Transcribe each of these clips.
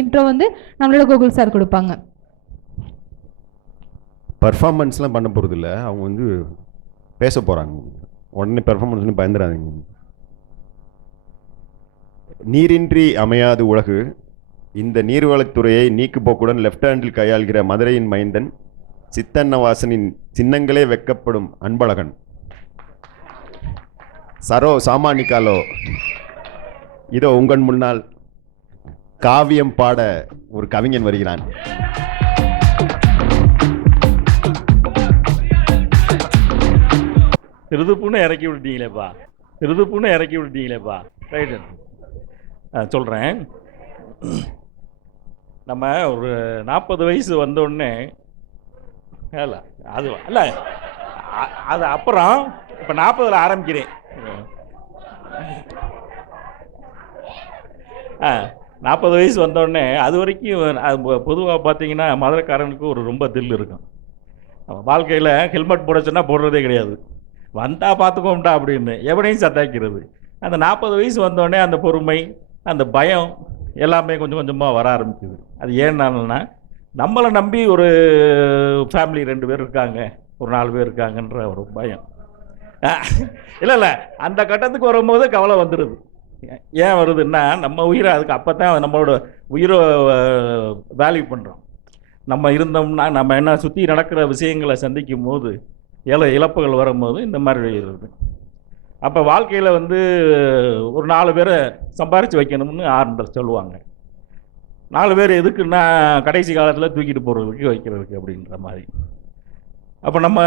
Intro வந்து நம்மளோட Gokul sir கொடுப்பாங்க. பர்ஃபார்மன்ஸ்லாம் பண்ண போகிறது இல்லை, அவங்க வந்து பேச போகிறாங்க. உடனே பெர்ஃபார்மன்ஸ்னு பயந்துடாதீங்க. நீரின்றி அமையாது உலகு, இந்த நீர்வளத்துறையை நீக்குப்போக்குடன் லெஃப்ட் ஹேண்டில் கையாள்கிற மதுரையின் மைந்தன், சித்தன்னவாசனின் சின்னங்களே வெக்கப்படும் அன்பழகன், சரோ சாமானிக்காலோ, இதோ உங்கள் முன்னால் காவியம் பாட ஒரு கவிஞன் வருகிறான். திருதுப்புன்னு இறக்கி விட்டீங்களேப்பா. ரைட்டு, சொல்கிறேன். நம்ம ஒரு 40 வயசு வந்தோடனே இல்லை அது இல்லை, அது அப்புறம் இப்போ 40ல் ஆரம்பிக்கிறேன். 40 வயசு வந்தோடனே அது வரைக்கும் பொதுவாக பார்த்தீங்கன்னா மதுரைக்காரனுக்கு ஒரு ரொம்ப தில் இருக்கும். நம்ம வாழ்க்கையில் ஹெல்மெட் போட சொன்னால் போடுறதே கிடையாது. வந்தால் பார்த்துக்கோம்டா அப்படின்னு எவனையும் சத்தாக்கிறது. அந்த 40 வயசு வந்தோடனே அந்த பொறுமை, அந்த பயம் எல்லாமே கொஞ்சம் கொஞ்சமாக வர ஆரம்பிக்குது. அது ஏன்னாலன்னா நம்மளை நம்பி ஒரு ஃபேமிலி 2 பேர் இருக்காங்க, ஒரு 4 பேர் இருக்காங்கன்ற ஒரு பயம். இல்லை அந்த கட்டத்துக்கு வரும்போது கவலை வந்துடுது. ஏன் வருதுன்னா நம்ம உயிரை அதுக்கு அப்போ தான் நம்மளோட உயிரை வேல்யூ பண்ணுறோம். நம்ம இருந்தோம்னா நம்ம என்ன சுற்றி நடக்கிற விஷயங்களை சந்திக்கும் போது இழப்புகள் வரும்போது இந்த மாதிரி இருக்குது. அப்போ வாழ்க்கையில் வந்து ஒரு 4 பேரை சம்பாரித்து வைக்கணும்னு ஆரம்பர் சொல்லுவாங்க. 4 பேர் எதுக்குன்னா கடைசி காலத்தில் தூக்கிட்டு போகிறதுக்கு வைக்கிறதுக்கு அப்படின்ற மாதிரி. அப்போ நம்ம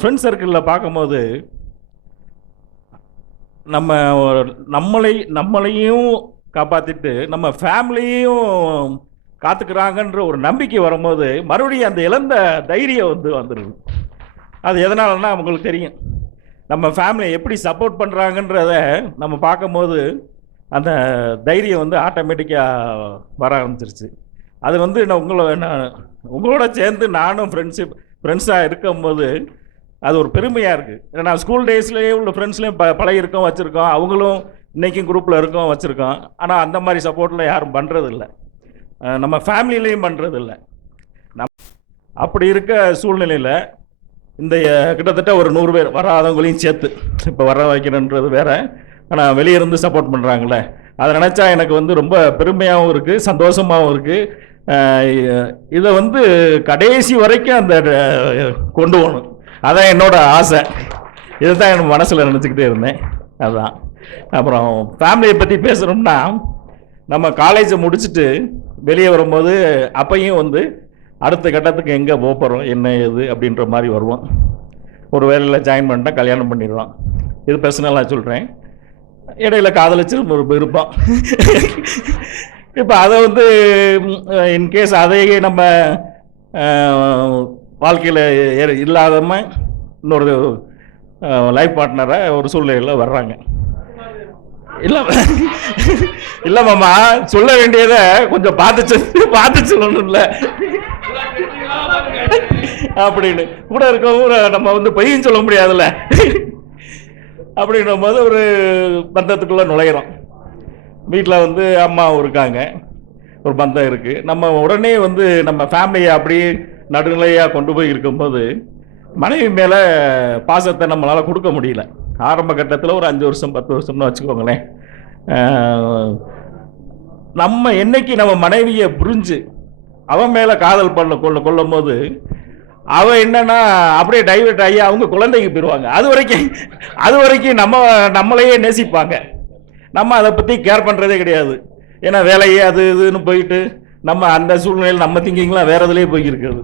ஃப்ரெண்ட்ஸ் சர்க்கிளில் பார்க்கும்போது நம்மளையும் காப்பாற்றிட்டு நம்ம ஃபேமிலியையும் காத்துக்கிறாங்கன்ற ஒரு நம்பிக்கை வரும்போது மறுபடியும் அந்த இழந்த தைரியம் வந்துடுது. அது எதனாலன்னா உங்களுக்கு தெரியும், நம்ம ஃபேமிலியை எப்படி சப்போர்ட் பண்ணுறாங்கன்றத நம்ம பார்க்கும்போது அந்த தைரியம் வந்து ஆட்டோமேட்டிக்காக வர ஆரம்பிச்சிருச்சு. அது வந்து உங்களோட சேர்ந்து நானும் ஃப்ரெண்ட்ஸாக இருக்கும்போது அது ஒரு பெருமையாக இருக்குது. ஏன்னா ஸ்கூல் டேஸ்லேயே உள்ள ஃப்ரெண்ட்ஸ்லேயும் பழகிருக்கோம், வச்சுருக்கோம். அவங்களும் இன்றைக்கும் குரூப்பில் இருக்கோம், வச்சுருக்கோம். ஆனால் அந்த மாதிரி சப்போர்ட்டில் யாரும் பண்ணுறதில்ல, நம்ம ஃபேமிலியிலையும் பண்ணுறதில்ல. அப்படி இருக்க சூழ்நிலையில் இந்த கிட்டத்தட்ட ஒரு 100 பேர் வராதவங்களையும் சேர்த்து இப்போ வர வைக்கிறன்றது வேற, ஆனால் வெளியே இருந்து சப்போர்ட் பண்ணுறாங்களே, அதை நினச்சா எனக்கு வந்து ரொம்ப பெருமையாகவும் இருக்குது, சந்தோஷமாகவும் இருக்குது. இதை வந்து கடைசி வரைக்கும் அந்த கொண்டு போகணும், அதான் என்னோட ஆசை. இதுதான் என் மனசில் நினச்சிக்கிட்டே இருந்தேன். அதுதான். அப்புறம் ஃபேமிலியை பற்றி பேசுகிறோம்னா, நம்ம காலேஜை முடிச்சுட்டு வெளியே வரும்போது அப்பையும் வந்து அடுத்த கட்டத்துக்கு எங்கே போகிறோம் என்ன ஏது அப்படின்ற மாதிரி வருவோம். ஒரு வேலையில் ஜாயின் பண்ணிட்டால் கல்யாணம் பண்ணிடுவோம். இது பர்சனலாக சொல்கிறேன். இடையில காதலிச்சு ஒரு இருப்போம். இப்போ அதை வந்து இன்கேஸ் அதையே நம்ம வாழ்க்கையில் இல்லாதம இன்னொரு லைஃப் பார்ட்னரை ஒரு சூழ்நிலையில் வர்றாங்க. இல்லை மாமா, சொல்ல வேண்டியதை கொஞ்சம் பார்த்து சொல்லணும்ல அப்படின்னு கூட இருக்கவங்க நம்ம வந்து பொய்யும் சொல்ல முடியாதுல்ல. அப்படின்ற போது ஒரு பந்தத்துக்குள்ளே நுழையிறோம். வீட்டில் வந்து அம்மாவும் இருக்காங்க, ஒரு பந்தம் இருக்குது. நம்ம உடனே வந்து நம்ம ஃபேமிலியை அப்படியே நடுநிலையாக கொண்டு போய் இருக்கும்போது மனைவி மேலே பாசத்தை நம்மளால் கொடுக்க முடியல. ஆரம்ப கட்டத்தில் ஒரு 5 வருஷம் 10 வருஷம்னு வச்சுக்கோங்களேன். நம்ம என்னைக்கு நம்ம மனைவியை புரிஞ்சு அவன் மேலே காதல் கொள்ளும் போது அவன் என்னன்னா அப்படியே டைவர்ட் ஆகி அவங்க குழந்தைக்கு போயிடுவாங்க. அது வரைக்கும் நம்மளையே நேசிப்பாங்க. நம்ம அதை பற்றி கேர் பண்ணுறதே கிடையாது. ஏன்னா வேலையே அது இதுன்னு போயிட்டு நம்ம அந்த சூழ்நிலையில் நம்ம திங்கிங்லாம் வேற இதுலேயே போய்க்கிறது.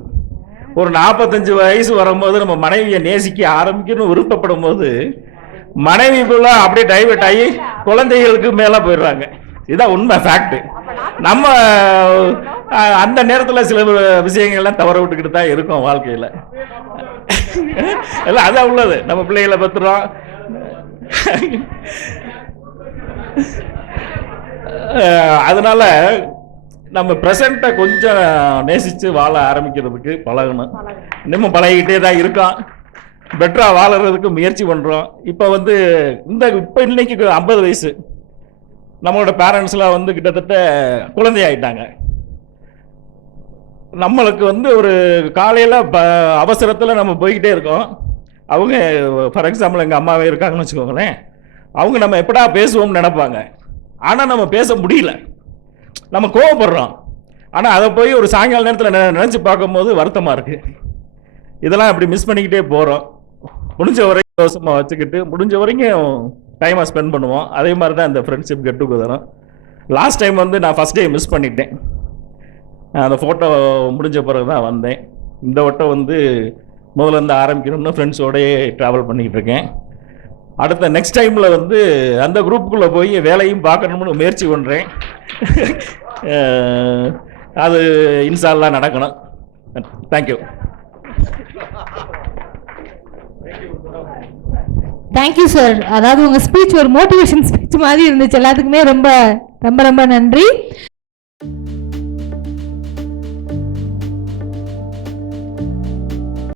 ஒரு 45 வயசு வரும்போது நம்ம மனைவியை நேசிக்க ஆரம்பிக்கணும்னு விருப்பப்படும் போது மனைவிக்குள்ள அப்படியே டைவர்ட் ஆகி குழந்தைகளுக்கு மேலே போயிடுறாங்க. இதுதான் உண்மை, ஃபேக்ட். நம்ம அந்த நேரத்தில் சில விஷயங்கள்லாம் தவற விட்டுக்கிட்டு தான் இருக்கோம் வாழ்க்கையில். இல்லை அதான் உள்ளது. நம்ம பிள்ளைகளை பத்துறோம். அதனால நம்ம ப்ரெசண்ட்டை கொஞ்சம் நேசித்து வாழ ஆரம்பிக்கிறதுக்கு பழகணும். இன்னமும் பழகிக்கிட்டே தான் இருக்கோம். பெட்டராக வாழறதுக்கு முயற்சி பண்ணுறோம். இப்போ வந்து இப்போ இன்னைக்கு 50 வயசு நம்மளோட பேரண்ட்ஸ்லாம் வந்து கிட்டத்தட்ட குழந்தை ஆகிட்டாங்க. நம்மளுக்கு வந்து ஒரு காலையில் அவசரத்தில் நம்ம போய்கிட்டே இருக்கோம். அவங்க ஃபார் எக்ஸாம்பிள் எங்கள் அம்மாவே இருக்காங்கன்னு வச்சுக்கோங்களேன். அவங்க நம்ம எப்படா பேசுவோம்னு நினைப்பாங்க. ஆனால் நம்ம பேச முடியல, நம்ம கோவப்படுறோம். ஆனால் அதை போய் ஒரு சாயங்கால நேரத்தில் நினச்சி பார்க்கும்போது வருத்தமாக இருக்குது. இதெல்லாம் அப்படி மிஸ் பண்ணிக்கிட்டே போகிறோம். முடிஞ்ச வரைக்கும் சந்தோஷமாக வச்சுக்கிட்டு முடிஞ்ச வரைக்கும் டைமை ஸ்பெண்ட் பண்ணுவோம். அதே மாதிரி தான் இந்த ஃப்ரெண்ட்ஷிப் கெட் டுகெதரும். லாஸ்ட் டைம் வந்து நான் ஃபஸ்ட் டே மிஸ் பண்ணிட்டேன். அந்த ஃபோட்டோ முடிஞ்ச பிறகு தான் வந்தேன். இந்த வட்டம் வந்து முதல்ல இருந்து ஆரம்பிக்கணும்னு ஃப்ரெண்ட்ஸோடயே ட்ராவல் பண்ணிக்கிட்டு இருக்கேன். அடுத்த நெக்ஸ்ட் டைமில் வந்து அந்த குரூப்புக்குள்ளே போய் வேலையும் பார்க்கணும்னு முயற்சி பண்ணுறேன். அது இன்ஷால்லாம் நடக்கணும். தேங்க்யூ. Thank you sir. அதாவது உங்கள் ஸ்பீச் ஒரு மோட்டிவேஷன் ஸ்பீச் மாதிரி இருந்துச்சு. எல்லாத்துக்குமே ரொம்ப ரொம்ப ரொம்ப நன்றி.